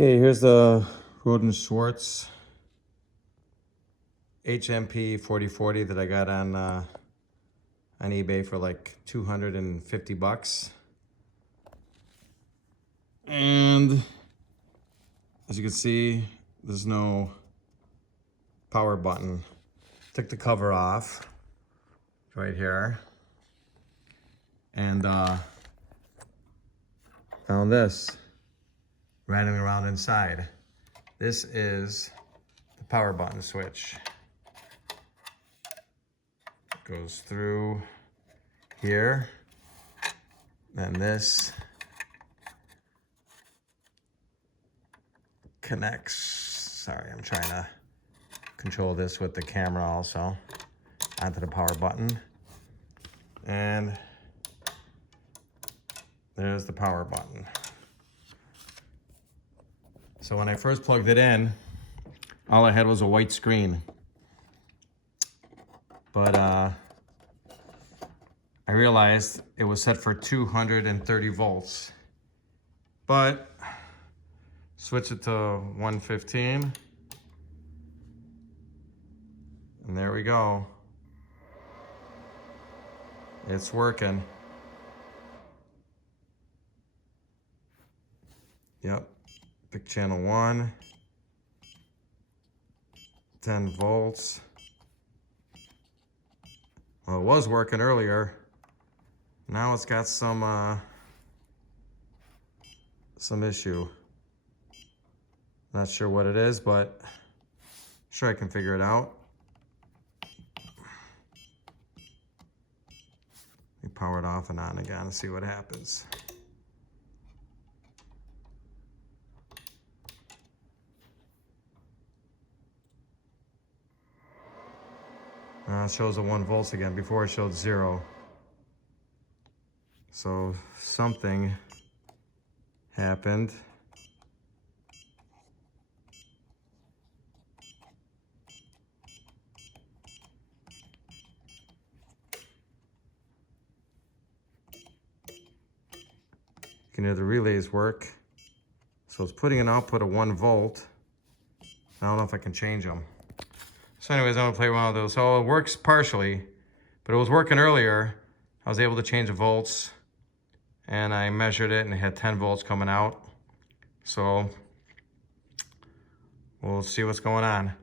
Okay, here's the Rohde Schwarz HMP4040 that I got on eBay for like 250 bucks. And as you can see, there's no power button. Took the cover off right here. And found this rattling around inside. This is the power button switch. Goes through here. Then this connects. Sorry, I'm trying to control this with the camera also onto the power button. And there's the power button. So when I first plugged it in, all I had was a white screen. But I realized it was set for 230 volts. But switch it to 115. And there we go. It's working. Yep. Pick channel 1. 10 volts. Well, it was working earlier. Now it's got some issue. Not sure what it is, but sure I can figure it out. Let me power it off and on again and see what happens. It shows the 1 volts again. Before it showed 0. So something happened. You can hear the relays work. So it's putting an output of 1 volt. I don't know if I can change them. So anyways, I'm gonna play one of those. So it works partially, but it was working earlier. I was able to change the volts and I measured it and it had 10 volts coming out. So we'll see what's going on.